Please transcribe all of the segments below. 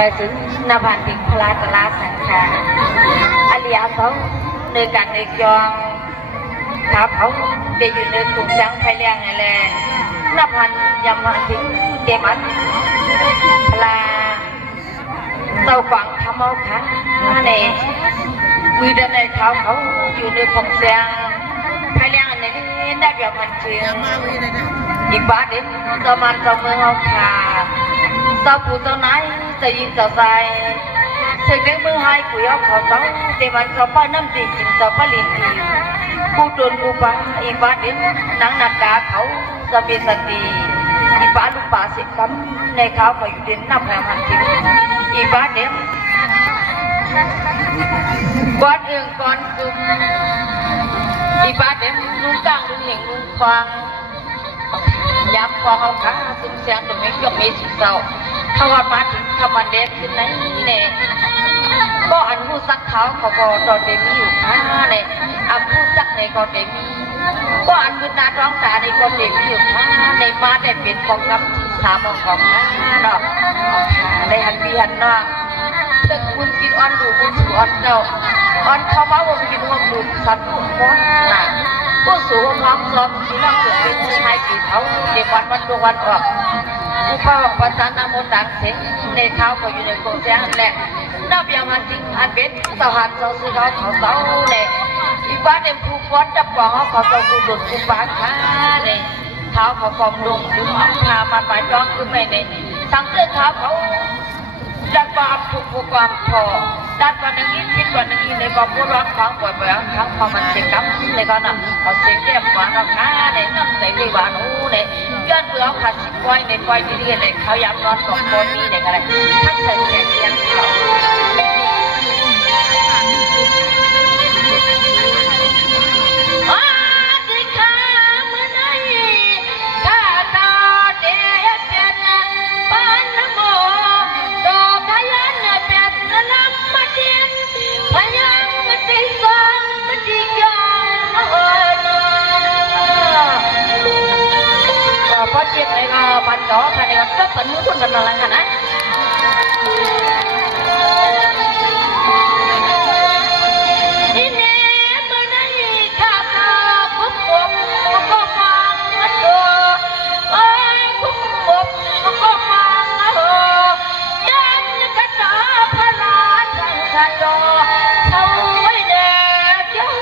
ไปถึงนาบานติพลาตลาสังขารอเลียเขาในการในยองท้าเขาเดอยู่ในกลุ่มจังไฟเลี้ยงนี่แหละนาพันยำมาถึงเดมันพลาเต่าฝังทำเอาค่ะเนี่ยวิดในเขาอยู่ในกลุ่มจังไฟเลี้ยงนี่ได้แบบมันเชื่ออีกบ้านเด็กต่อมันต่อเมืองเอาค่ะต่อผู้ต่อไหนจะยิงต่อใจสิ่งที่มือให้กุยเอาขอเขาเดมันต่อไปน้ำตีกินต่อไปลิ้นตีผู้โดนผู้ป่าอีบ้านเด็กนังนักกาเขาจะมีสติอีบ้านลูกป่าสิกำในเขาเขาอยู่ดินน้ำแรงมันจริงอีบ้านเด็กก่อนอื่นก่อนกลุ่มอีบ้านเด็กลุงตั้งลุงเหงลุงฟังยับฟังเอาขาตุ้งเสียงตรงนี้ยกมีสุดเศร้าเขาว่ามาถึงขมันเด็กขึ้นไหนเนี่ยก็อันผู้ซักเขาเขาก็ตอนเดมีอยู่ค่ะเนี่ยอันผู้ซักในก็เดมีก็อันพื้นนาท้องตาในก็เดมีอยู่ค่ะในมาได้เป็นของคำที่สามของค่ะเนาะในหันปีหันเนาะตึกคุณกินอ่อนดูคุณสูอ่อนเจ้าอ่อนเขาว่าผมกินว่าดูสัตว์คนน่ะผู้สูงน้องซ้อมที่เราเกิดเป็นชายสีเขาเด็กวันตัววันออกผู้พ่อภาษานามต่างเสียงในเท้าเขาอยู่ในโกเสียงแหละนับอย่างมันจริงอันเป็นสหัสเขาซื้อเขาเนี่ยอีบ้านในผู้ฟ้อนจับปองเขาเขาผู้ดุดผู้บ้านค่ะเนี่ยเท้าเขากองลงดึงอังคามาหมายจ้องขึ้นไปเนี่ยทั้งเสื้อเท้าเขาดัดความถูกความพอดัดวันหนึ่งคิดวันหนึ่งในความพูดรักความปวดแหววทั้งความมันเสียกับในก่อนน่ะเขาเสียแก้มหวานเราค่ะในน้ำใสในหวานหูในย้อนเบื่อขัดสิบไว้ในไฟดีๆในเขาย้ำนอนของโมนี่ในอะไรทั้งใส่แขนเลี้ยงเขาพอเจ็บเลยก็ปันจ่อภายในวันก็เป็นมือคนกันอะไรกันนะนี่เนเมื่อไหร่ข้าก็คุ้มผมก็ฟังตัวโอ้ยคุ้มผมก็ฟังยันกระจาพลาทั้งกระจอเขาไม่เด็กยัง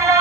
เ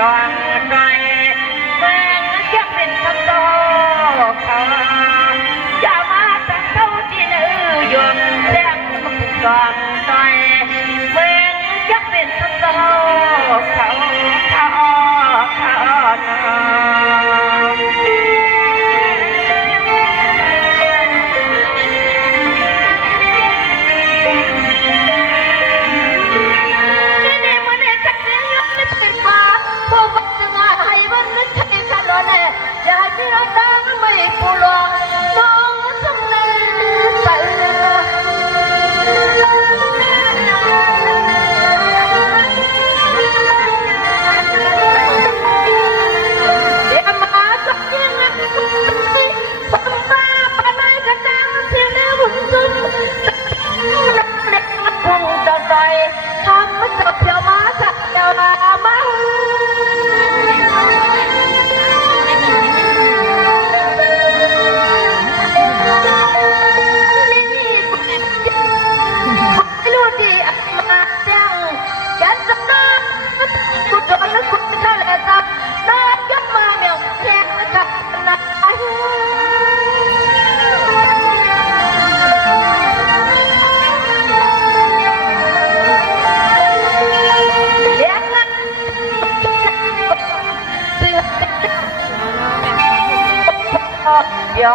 ตองใจแม่จะเป็นคำตอบเขาอย่ามาตั้งเท่าที่เนื้อยนแจ้งตองใจแม่จะเป็นคำตอบเขาเดี๋ยว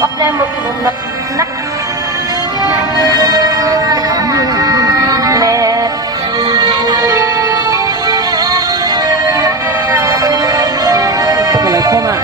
ออกได้หมดหมดนะแม่อะไรเข้ามา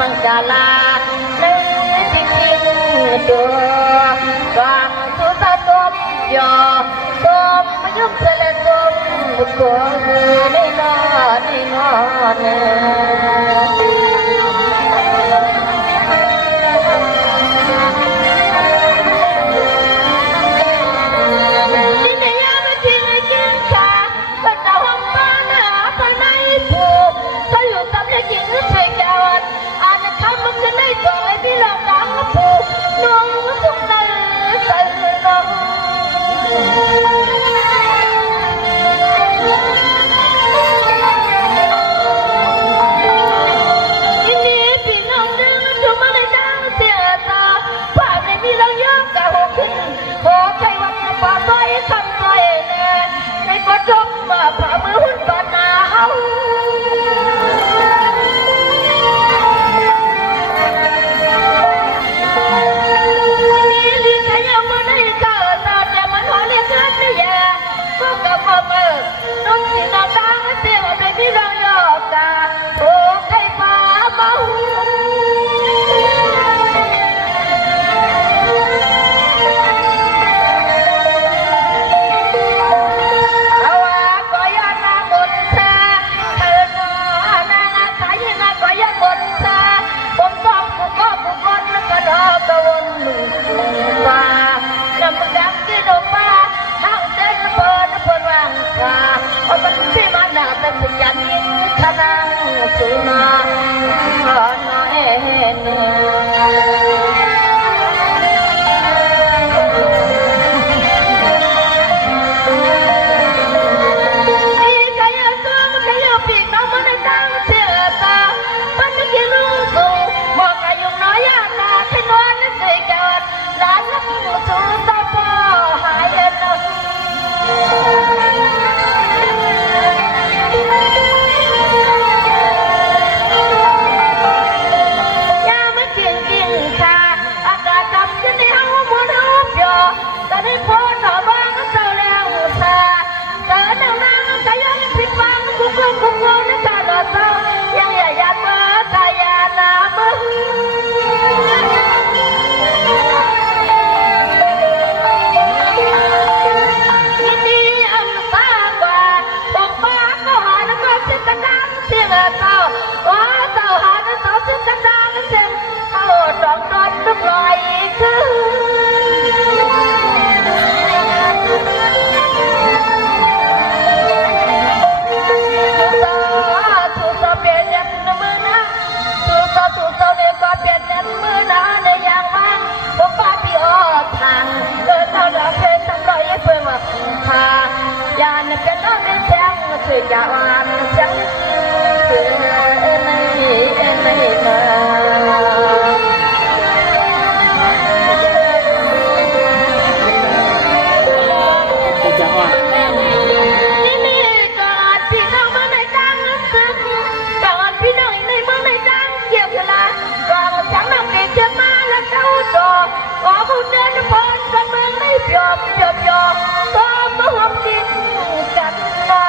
มังจาลาในที่คิงตัวกางสุตาตบยอตบมายุบเสลตบบุกโกได้นอน วันจังเธอในมาจะอ่อน นี่ก่อนพี่น้องเมืองในจังซึมก่อนพี่น้องในเมืองในจังเกี่ยวกันละก่อนจังนำเด็กเชื่อมาแล้วเข้าจอขอผู้เดินพรกันเมืองไม่ยอมก็มาหอมกินกันมา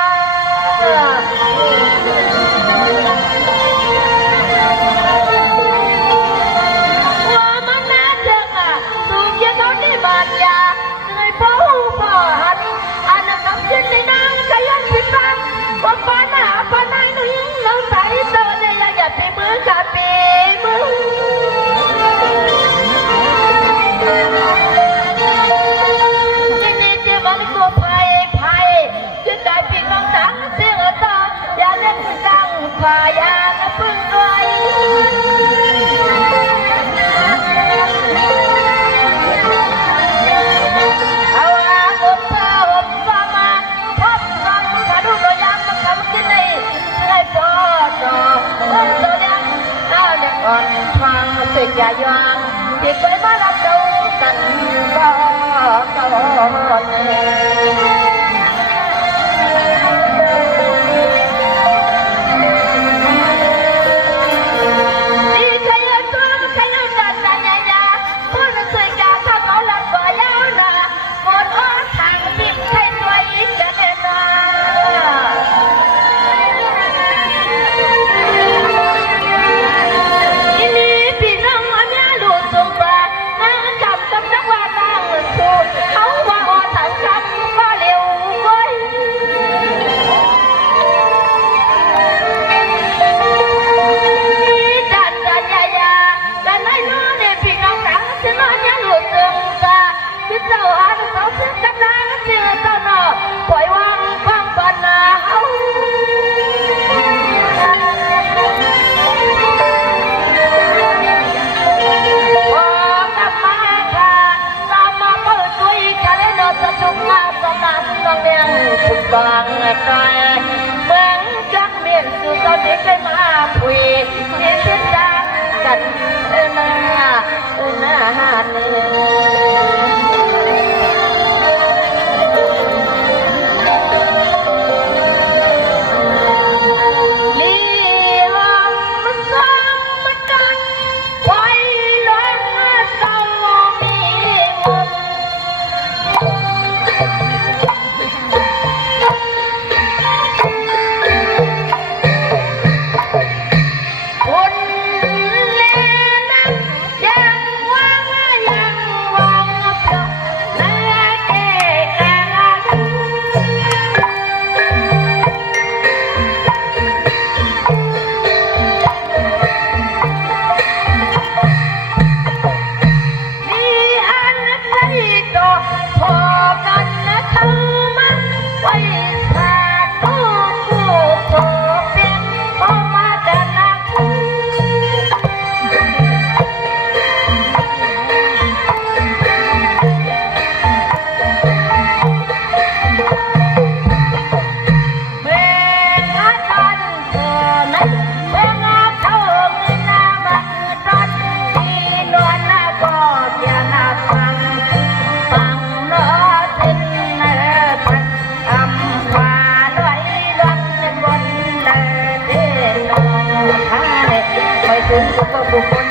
ว่ามันน่าเชื่อสูงยังเขาได้บาดยาเหนื่อยเพราะพ่อหันอันนั้นขึ้นในนางใจยันพิบังว่าป้าหน้าป้านายหนุ่ยเราใส่เติมในระยะปีมือกับปีมือนี่จะมันก็ไพ่จะได้ปีน้องสังเสียงต่ออย่าเล่นตั้งพายาพึ่งด้วยเอาอาบเท้าฟ้ามาพบฟังขาดูโดยยามมันทำขึ้นในให้พอต่อตัวเลี้ยงเอาเลี้ยงอ่อนฟังเสียใจยองที่เคยมารับดูกันก็บางไกลเมืองจักเมียนสู่ตอนนี้ได้มาคุยที่เส้นทางกันหน้าลีลมมันซ้ำมันกันไว้ล้วนเต้ามีมนบุคคล